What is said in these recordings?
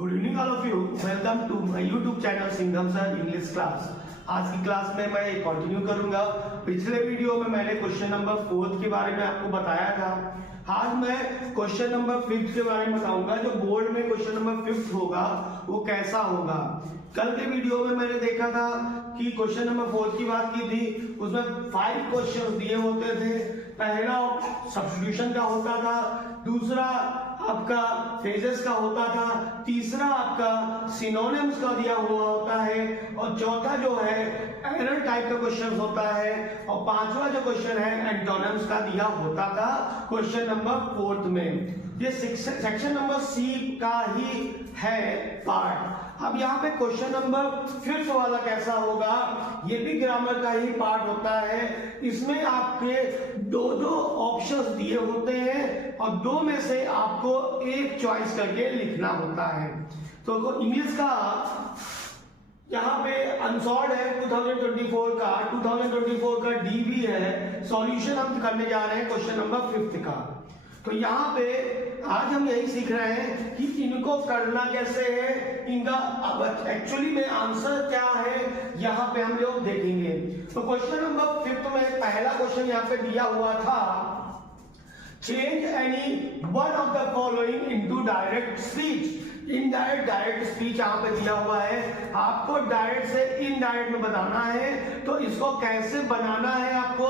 Good evening all of you, welcome to my YouTube channel Singham sir English class. आज की class में मैं continue करूंगा। पिछले वीडियो में मैंने क्वेश्चन नंबर 4 के बारे में आपको बताया था। आज मैं क्वेश्चन नंबर 5 के बारे में बताऊंगा। जो बोर्ड में क्वेश्चन नंबर 5 होगा वो कैसा होगा। कल के वीडियो में मैंने देखा था कि क्वेश्चन नंबर 4 की बात की थी, उसमें 5 क्वेश्चन दिए होते थे। पहला सब्स्टिट्यूशन का होता था, दूसरा आपका फ्रेजेस का होता था, तीसरा आपका सिनोनिम्स का दिया हुआ होता है, और चौथा जो है एरर टाइप का क्वेश्चन होता है, और पांचवा जो क्वेश्चन है एंटोनिम्स का दिया होता था क्वेश्चन नंबर 4 में। ये सेक्शन नंबर सी का ही है पार्ट। अब यहाँ पे क्वेश्चन नंबर 5 वाला कैसा होगा, ये भी ग्रामर का ही पार्ट होता है। इसमें आपके दो ऑप्शंस दिए होते हैं और दो में से आपको एक चॉइस करके लिखना होता है। तो इंग्लिश का यहाँ पे अनसॉल्व है 2024 का डीबी है। सॉल्यूशन हम करने जा रहे हैं क्वेश्चन नंबर 5 का। तो यहाँ पे आज हम यही सीख रहे हैं कि इनको करना कैसे है, इनका अब एक्चुअली में आंसर क्या है, यहाँ पे हम लोग देखेंगे। तो क्वेश्चन नंबर 5 में पहला क्वेश्चन यहाँ पे दिया हुआ था, change any one of the following into direct speech. Indirect direct speech यहाँ पे दिया हुआ है। आपको डायरेक्ट से इनडायरेक्ट में बताना है, तो इसको कैसे बनाना है आपको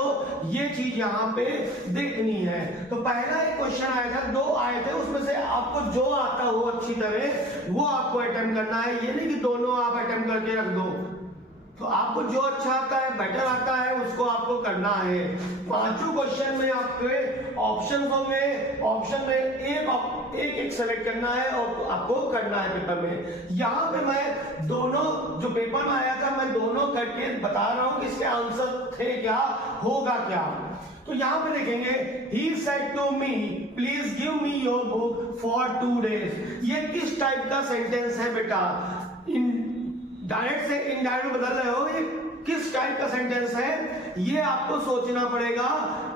ये चीज यहाँ पे देखनी है। तो पहला एक क्वेश्चन आया था, दो आए थे, उसमें से आपको जो आता हो अच्छी तरह वो आपको अटेम्प्ट करना है। ये नहीं कि दोनों आप अटेम्प्ट करके रख दो। तो आपको जो अच्छा आता है, बेटर आता है, उसको आपको करना है। पांचों क्वेश्चन में आपके ऑप्शन होंगे, ऑप्शन में एक सेलेक्ट करना है और आपको करना है पेपर में। यहाँ पे मैं दोनों जो पेपर में आया था मैं दोनों करके बता रहा हूँ कि इसके आंसर थे क्या, होगा क्या। तो यहाँ पे देखेंगे, he said to me, please give me your book for 2 days। ये किस टाइप का सेंटेंस है बेटा? डायरेक्ट से इनडायरेक्ट बदल रहे हो, ये किस टाइप का सेंटेंस है ये आपको सोचना पड़ेगा,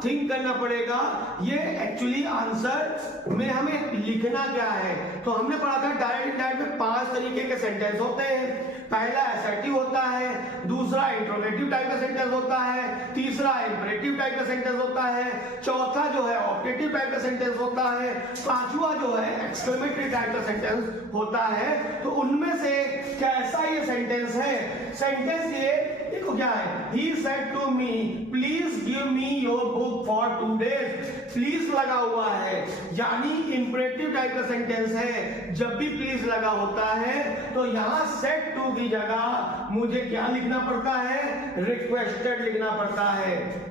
थिंक करना पड़ेगा। ये एक्चुअली आंसर में हमें लिखना क्या है। तो हमने पढ़ा था डायरेक्ट इनडायरेक्ट में 5 तरीके के सेंटेंस होते हैं। पहला असर्टिव होता है, दूसरा इंट्रोगेटिव टाइप का सेंटेंस होता है, तीसरा इंपरेटिव टाइप का सेंटेंस होता है, चौथा जो है ऑब्जेक्टिव टाइप का सेंटेंस होता है, पांचवा जो है एक्सक्लेमेटरी टाइप का सेंटेंस होता है। तो उनमें से कैसा ये सेंटेंस है? सेंटेंस ये देखो क्या है, he said to me please give me your book for 2 days। Please लगा हुआ है, यानी इंपरेटिव टाइप का सेंटेंस है। जब भी प्लीज लगा होता है तो यहां सेड टू की जगह मुझे क्या लिखना पड़ता है? रिक्वेस्टेड लिखना पड़ता है।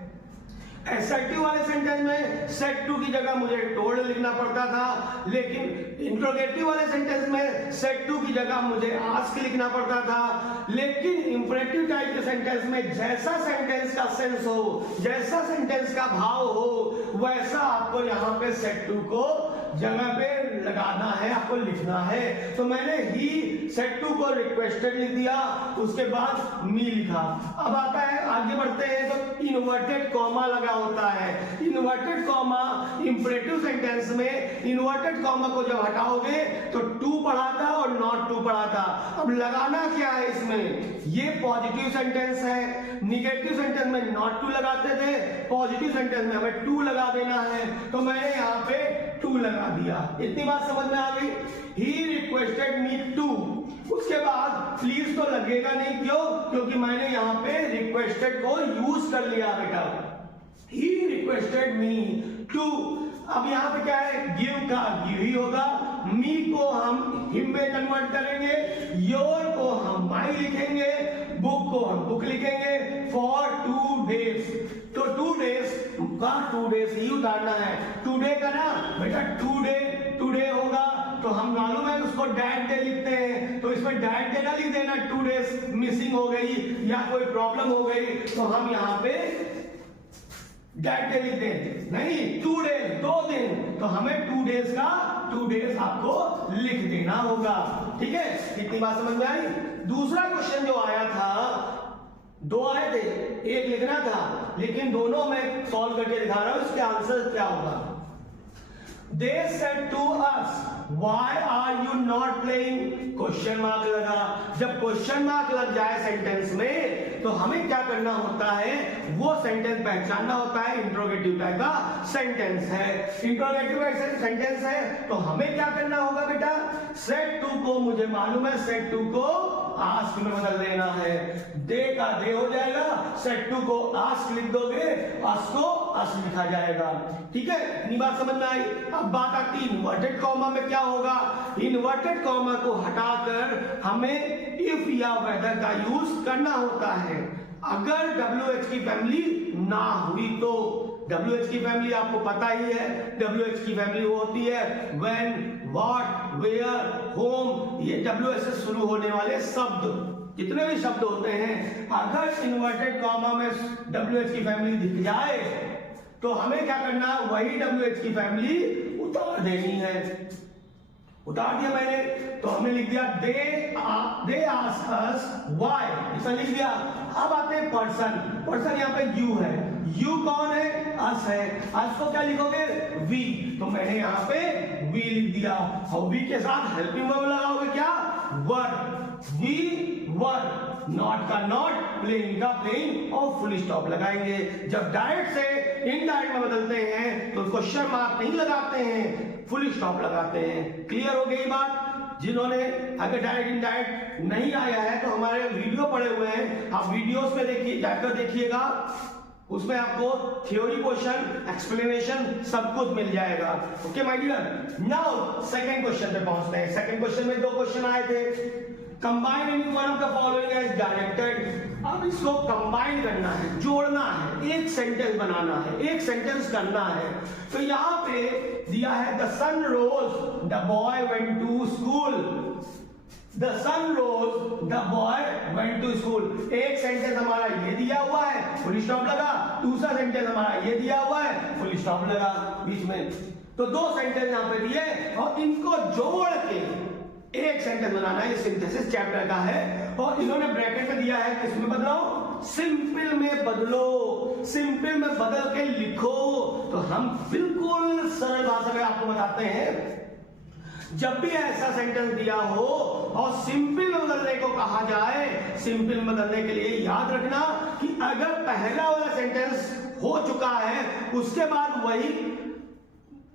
एसर्टिव वाले सेंटेंस में सेड टू की जगह मुझे टोल्ड लिखना पड़ता था, लेकिन इंट्रोगेटिव वाले सेंटेंस में सेड टू की जगह मुझे आस्क लिखना पड़ता था। लेकिन इंपरेटिव टाइप के सेंटेंस में जैसा सेंटेंस का सेंस हो, जैसा सेंटेंस का भाव हो, वैसा आपको यहाँ पे सेड टू को जगह पे लगाना है, आपको लिखना है। तो मैंने ही सेड टू को रिक्वेस्टेड लिख दिया, उसके बाद मी लिखा। अब आता है, आगे बढ़ते हैं तो इन्वर्टेड कॉमा लगा होता है। इन्वर्टेड कॉमा इंपरेटिव सेंटेंस में इन्वर्टेड कॉमा को जब हटाओगे तो टू पढ़ा था और नॉट टू पढ़ा था। अब लगाना क्या है इसमें? ये पॉजिटिव सेंटेंस है, निगेटिव सेंटेंस में नॉट टू लगाते थे, पॉजिटिव सेंटेंस में हमें टू लगा देना है। तो मैंने यहाँ पे टू लगा दिया। इतनी बात समझ में आ गई? He requested me to। उसके बाद प्लीज तो लगेगा नहीं, क्यों? क्योंकि मैंने यहाँ पे रिक्वेस्टेड को यूज कर लिया बेटा। He requested me to। अब यहाँ पे क्या है? गिव का गिव ही होगा, मी को हम हिम में कन्वर्ट करेंगे, योर को हम माई लिखेंगे, बुक को हम बुक लिखेंगे, फॉर 2 डेज। तो 2 डेज का 2 डेज ही उतारना है। टुडे का ना बेटा टुडे होगा, तो हम मालूम है उसको डैट डे लिखते हैं, तो इसमें डैट डे ना लिख देना 2 डेज मिसिंग हो गई या कोई प्रॉब्लम हो गई तो हम यहाँ पे डैट डे लिख दें, नहीं 2 डेज 2 दिन, तो हमें 2 डेज का 2 डेज आपको लिख देना होगा। ठीक है, इतनी बात समझ में आई? दूसरा क्वेश्चन जो आया था, 2 आए थे, एक लिखना था, लेकिन दोनों में सॉल्व करके दिखा रहा हूं इसके आंसर क्या होगा। They said to us, why are you not playing? Question mark लगा। जब क्वेश्चन मार्क लग जाए सेंटेंस में तो हमें क्या करना होता है, वो सेंटेंस पहचानना होता है इंट्रोगेटिव टाइप का सेंटेंस है। इंट्रोगेटिव सेंटेंस है तो हमें क्या करना होगा बेटा, सेड टू को मुझे मालूम है, सेड टू को आस्क में बदल देना है। दे का दे हो जाएगा, सेड टू को आस्क लिख दोगे, आस्क को आस्क लिखा जाएगा। ठीक है, इतनी बात समझ में आई। अब बात आती है इन्वर्टेड कॉमा में क्या होगा। इन्वर्टेड कॉमा को हटाकर हमें इफ या वेदर का यूज करना होता है। अगर WH की फैमिली ना हुई तो, WH की फैमिली आपको पता ही है, WH की फैमिली होती है when, what, where, whom, ये WH से शुरू होने वाले शब्द, जितने भी शब्द होते हैं, अगर इन्वर्टेड कॉमा में WH की फैमिली दिख जाए तो हमें क्या करना है, वही WH की फैमिली उतार देनी है। उतार दिया मैंने, तो हमने लिख दिया दे आस्क अस व्हाई, ऐसा लिख दिया। अब आते हैं पर्सन, पर्सन यहाँ पे यू है, यू कौन है, अस है, अस को क्या लिखोगे, वी, तो मैंने यहाँ पे वी लिख दिया। और वी के साथ हेल्पिंग वर्ब लगाओगे क्या, वर, वी वर, नॉट का नॉट, प्लेइंग का प्लेइंग और फुल स्टॉप लगाएंगे। जब डायरेक्ट से इनडायरेक्ट में बदलते हैं तो क्वेश्चन मार्क नहीं लगाते हैं, फुल स्टॉप लगाते हैं। क्लियर हो गई बात। जिन्होंने अगर डायरेक्ट इनडायरेक्ट नहीं आया है तो हमारे वीडियो पड़े हुए हैं, आप वीडियोस में देखिए, जाकर देखिएगा, उसमें आपको थ्योरी क्वेश्चन, एक्सप्लेनेशन सब कुछ मिल जाएगा। Okay my dear, now second question पे पहुंचते हैं। सेकंड क्वेश्चन में दो क्वेश्चन आए थे। Combine any one of the following as directed. अब इसको कंबाइन करना है, जोड़ना है, एक सेंटेंस बनाना है, एक सेंटेंस करना है। तो यहाँ पे दिया है the sun rose the boy went to school. The sun rose the boy went to school. एक सेंटेंस हमारा ये दिया हुआ है, फुल स्टॉप लगा। दूसरा सेंटेंस हमारा ये दिया हुआ है, फुल स्टॉप लगा बीच में। तो दो सेंटेंस यहाँ पे दिए और इनको जोड़ के एक सेंटेंस बनाना है। ये सिंथेसिस चैप्टर का है और इन्होंने ब्रैकेट में दिया है, किसमें बदलो, सिंपल में बदलो, सिंपल में बदल के लिखो। तो हम बिल्कुल सरल भाषा में आपको बताते हैं, जब भी ऐसा सेंटेंस दिया हो और सिंपल में बदलने को कहा जाए, सिंपल में बदलने के लिए याद रखना कि अगर पहला वाला सेंटेंस हो चुका है, उसके बाद वही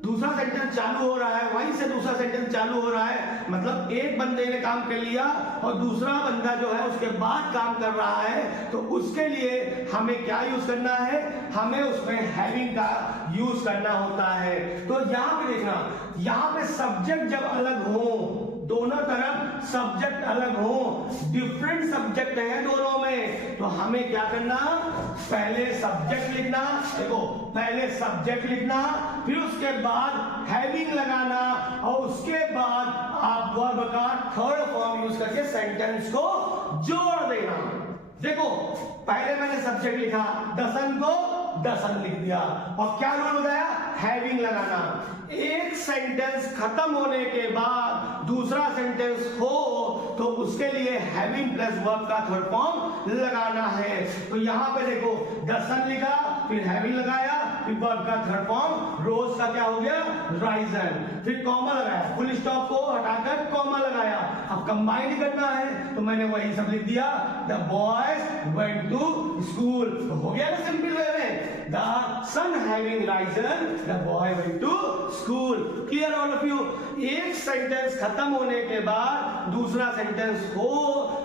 दूसरा सेंटेंस चालू हो रहा है, वहीं से दूसरा सेंटेंस चालू हो रहा है, मतलब एक बंदे ने काम कर लिया और दूसरा बंदा जो है उसके बाद काम कर रहा है, तो उसके लिए हमें क्या यूज करना है, हमें उसमें हैविंग का यूज करना होता है। तो यहाँ पे देखना, यहाँ पे सब्जेक्ट जब अलग हो, दोनों तरफ सब्जेक्ट अलग हो, डिफरेंट सब्जेक्ट है दोनों में, तो हमें क्या करना, पहले सब्जेक्ट लिखना, देखो पहले सब्जेक्ट लिखना, फिर उसके बाद हैविंग लगाना और उसके बाद आप वर्ब का थर्ड फॉर्म यूज करके सेंटेंस को जोड़ देना। देखो पहले मैंने सब्जेक्ट लिखा, द सन को द सन लिख दिया और क्या रूल बताया, हैविंग लगाना। एक सेंटेंस खत्म होने के बाद दूसरा सेंटेंस हो तो उसके लिए हैविंग प्लस वर्ब का थर्ड फॉर्म लगाना है। तो यहां पे देखो द सन लिखा, फिर हैविंग लगाया, फिर वर्ब का थर्ड फॉर्म, रोज का क्या हो गया, राइजन, फिर कॉमा लगाया, फुल स्टॉप को हटाकर कॉमा लगाया। अब कंबाइन करना है तो मैंने वही सब लिख दिया, the boys went to school. तो हो गया ना सिंपल वे में, the sun having risen, the boy went to school. Clear all of you. एक सेंटेंस खत्म होने के बाद दूसरा सेंटेंस हो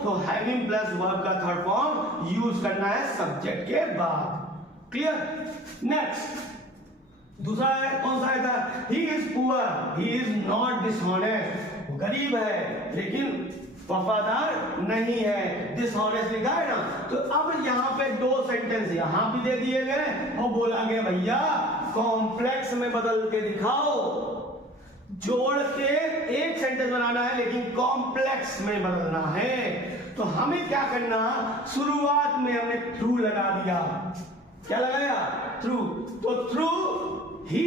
तो हैविंग प्लस वर्ब का थर्ड फॉर्म यूज करना है सब्जेक्ट के बाद। क्लियर। नेक्स्ट दूसरा है, कौन सा है, ही is poor, he is not dishonest. गरीब है लेकिन वफादार नहीं है, डिसऑनेस्ट लिखा है ना। तो अब यहाँ पे दो सेंटेंस यहाँ भी दे दिए गए और बोला गया भैया कॉम्प्लेक्स में बदल के दिखाओ, जोड़ के एक सेंटेंस बनाना है लेकिन कॉम्प्लेक्स में बदलना है। तो हमें क्या करना, शुरुआत में हमने थ्रू लगा दिया, क्या लगाया, थ्रू। तो थ्रू ही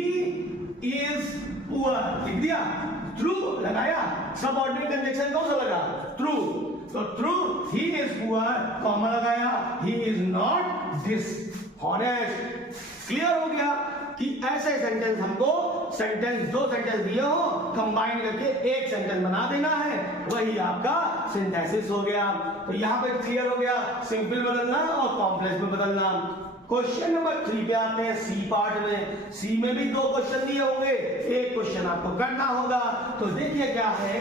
इज पुअर लिख दिया, थ्रू लगाया, सबऑर्डिनेट कंजंक्शन कौन सा लगा, थ्रू। तो through he is poor, comma लगाया, he is not dishonest. Clear हो गया। कि ऐसे सेंटेंस हमको सेंटेंस दो सेंटेंस दिए हो कंबाइन करके एक सेंटेंस बना देना है, वही आपका सिंथेसिस हो गया। तो यहाँ पे क्लियर हो गया, सिंपल बदलना और कॉम्प्लेक्स में बदलना। क्वेश्चन नंबर 3 पे आते हैं, सी पार्ट में। सी में भी दो क्वेश्चन दिए होंगे, एक क्वेश्चन आपको करना होगा। तो देखिए क्या है,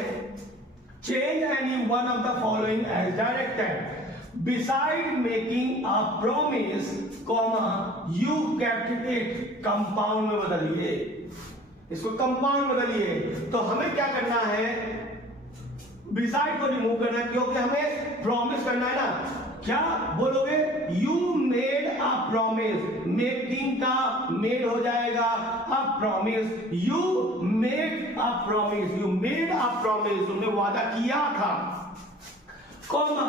change any one of the following as directed Beside making a promise, comma, you kept it, compound में बदलिए, इसको कंपाउंड बदलिए। तो हमें क्या करना है, बिसाइड को रिमूव करना है, क्योंकि हमें प्रॉमिस करना है ना। क्या बोलोगे, you made a promise, making का मेड हो जाएगा a promise, you made a promise, you made a promise, तुमने वादा किया था, कॉमा,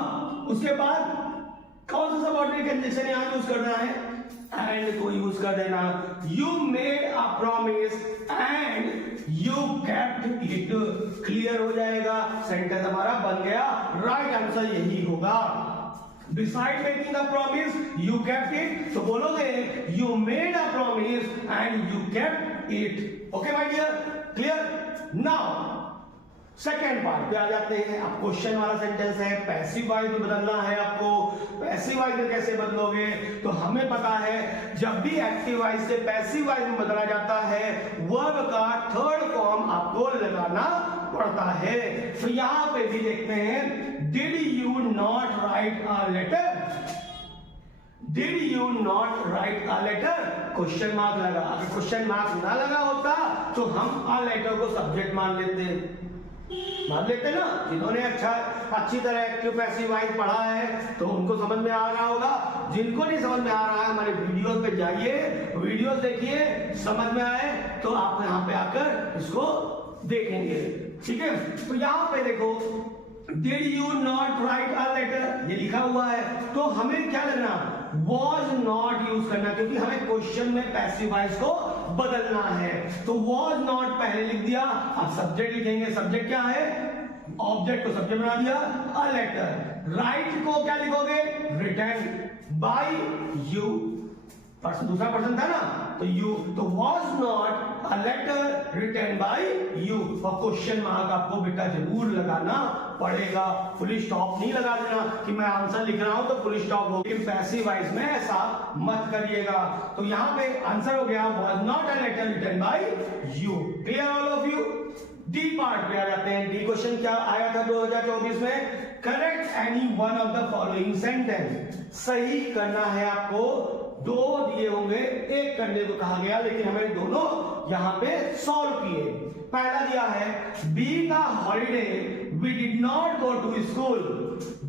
उसके बाद कौन सा सबऑर्डिनेट कंजंक्शन यहां यूज करना है, एंड को यूज कर देना। You made a promise and you kept it, clear हो जाएगा, सेंटेंस हमारा बन गया। राइट आंसर यही होगा। Beside making a promise, you kept it. तो बोलोगे you made a promise and you kept it. Okay, my dear? Clear? Now, second part पे आ जाते हैं। अब क्वेश्चन वाला सेंटेंस है, पैसिव वॉइस में बदलना है आपको। पैसिव वॉइस में कैसे बदलोगे, तो हमें पता है जब भी एक्टिव वॉइस से पैसिव वॉइस में बदला जाता है, वर्ब का थर्ड फॉर्म आपको लगाना पड़ता है। तो यहां पे भी देखते हैं, did you not write a letter, did you not write a letter, question mark लगा। अगर क्वेश्चन मार्क ना लगा होता तो हम अ लेटर को सब्जेक्ट मान लेते ना। जिन्होंने अच्छी तरह एक्टिव पैसिव वॉइस पढ़ा है तो उनको समझ में आ रहा होगा। जिनको नहीं समझ में आ रहा है, हमारे वीडियोस पे जाइए, वीडियोस देखिए, समझ में आए तो आप यहाँ पे आकर इसको देखेंगे, ठीक है। तो यहाँ पे देखो, did you not write a letter, ये लिखा हुआ है, तो हमें क्या करना, वॉज नॉट यूज करना, क्योंकि हमें क्वेश्चन में पैसिव वॉइस को बदलना है। तो वॉज नॉट पहले लिख दिया, अब सब्जेक्ट लिखेंगे। सब्जेक्ट क्या है, ऑब्जेक्ट को सब्जेक्ट बना दिया, अ लेटर। राइट को क्या लिखोगे, रिटन बाय यू, दूसरा पर्सन था ना, तो यू, तो was not a letter written by you. और क्वेश्चन मार्क आपको बेटा जरूर लगाना पड़ेगा, फुल स्टॉप नहीं लगा देना कि मैं आंसर लिख रहा हूं तो फुल स्टॉप हो। पैसिव वॉइस में ऐसा मत करिएगा। तो यहां पे आंसर हो गया, was not a letter written by you. Clear all of you. D part पे आ जाते हैं। डी क्वेश्चन क्या आया था 2024 में, correct any one of the following sentence, सही करना है आपको। दो दिए होंगे, एक करने को कहा गया, लेकिन हमें दोनों यहां पे सॉल्व किए। पहला दिया है, being a holiday we did not go to school,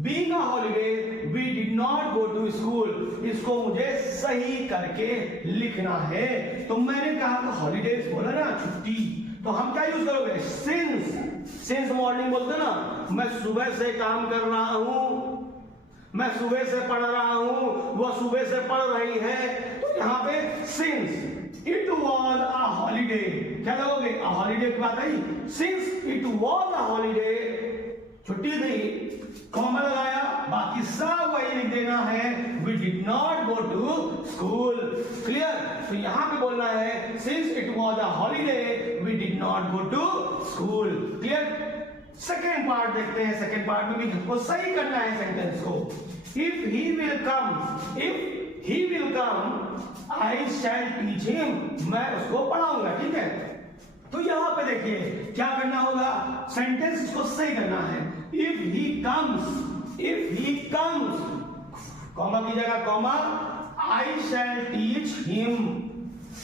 being a holiday we did not go to school, इसको मुझे सही करके लिखना है। तो मैंने कहा कि हॉलीडेज बोला ना, छुट्टी, तो हम क्या यूज करोगे, सिंस मॉर्निंग बोलते ना, मैं सुबह से काम कर रहा हूं, मैं सुबह से पढ़ रहा हूं, वो सुबह से पढ़ रही है, तो यहाँ पे since it was a holiday, क्या लगोगे, अ हॉलीडे की बात आई, since it was a holiday, छुट्टी थी, कॉमा लगाया, बाकी सब वही लिख देना है, we did not go to school. Clear. तो यहां पे बोलना है, since it was a holiday we did not go to school. Clear. Second part देखते हैं। सेकेंड पार्ट में भी हमको सही करना है सेंटेंस को। If he will come I shall teach him, मैं उसको पढ़ाऊंगा, ठीक है। तो यहां पे देखिए क्या करना होगा, सेंटेंस को सही करना है। इफ ही कम्स, कॉमा की जगह comma, I shall teach him.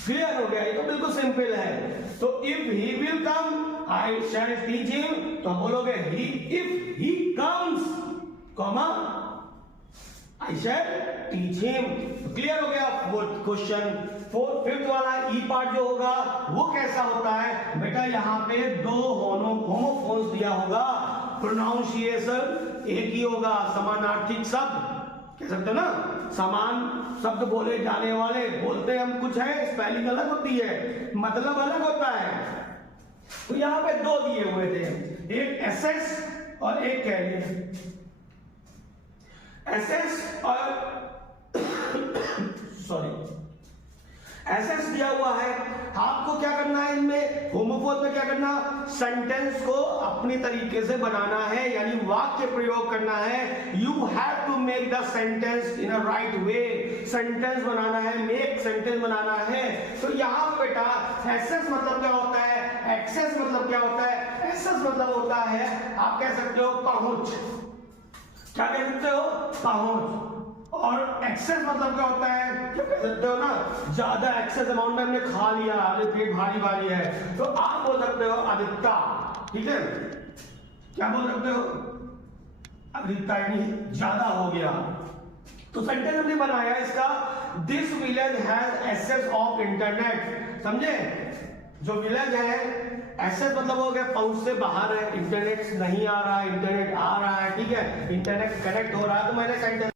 Clear हो गया, ये तो बिल्कुल सिंपल है। तो if he will come I shall teach him, तो बोलोगे he, if he comes comma I shall teach him. Clear हो गया फोर्थ क्वेश्चन। फिफ्थ वाला ई पार्ट जो होगा वो कैसा होता है बेटा, यहाँ पे दो होमोफोन्स दिया होगा, प्रोनाउंसिएशन एक ही होगा, समानार्थी शब्द कह सकते हो ना, समान शब्द बोले जाने वाले, बोलते हम कुछ है, स्पेलिंग अलग होती है, मतलब अलग होता है। तो यहां पे दो दिए हुए थे, एक एसएस और एक कैरियर। एसएस और सॉरी, एसेस दिया हुआ है, आपको क्या करना है इनमें, होमोफोन में क्या करना, सेंटेंस को अपनी तरीके से बनाना है, यानी वाक्य प्रयोग करना है। You have to make the sentence in a right way, sentence बनाना है, मेक सेंटेंस बनाना है। तो यहाँ बेटा एसेस मतलब क्या होता है, एक्सेस मतलब क्या होता है, एसेस मतलब होता है आप कह सकते हो पहुंच, क्या कह सकते हो, पहुंच। और एक्सेस मतलब क्या होता है, क्या कह सकते हो ना, ज्यादा एक्सेस अमाउंट में हमने खा लिया, अरे पेट भारी भारी है, तो आप बोल सकते हो अधिकता, ठीक है, क्या बोल सकते हो, अधिकता यानी ज्यादा हो गया। तो सेंटेंस हमने बनाया इसका, this village has access of internet, समझे, जो विलेज है एक्सेस मतलब हो गया पहुंच से बाहर है, इंटरनेट नहीं आ रहा है, इंटरनेट आ रहा है, ठीक है, इंटरनेट कनेक्ट हो रहा है, तो मैंने सेंटेंस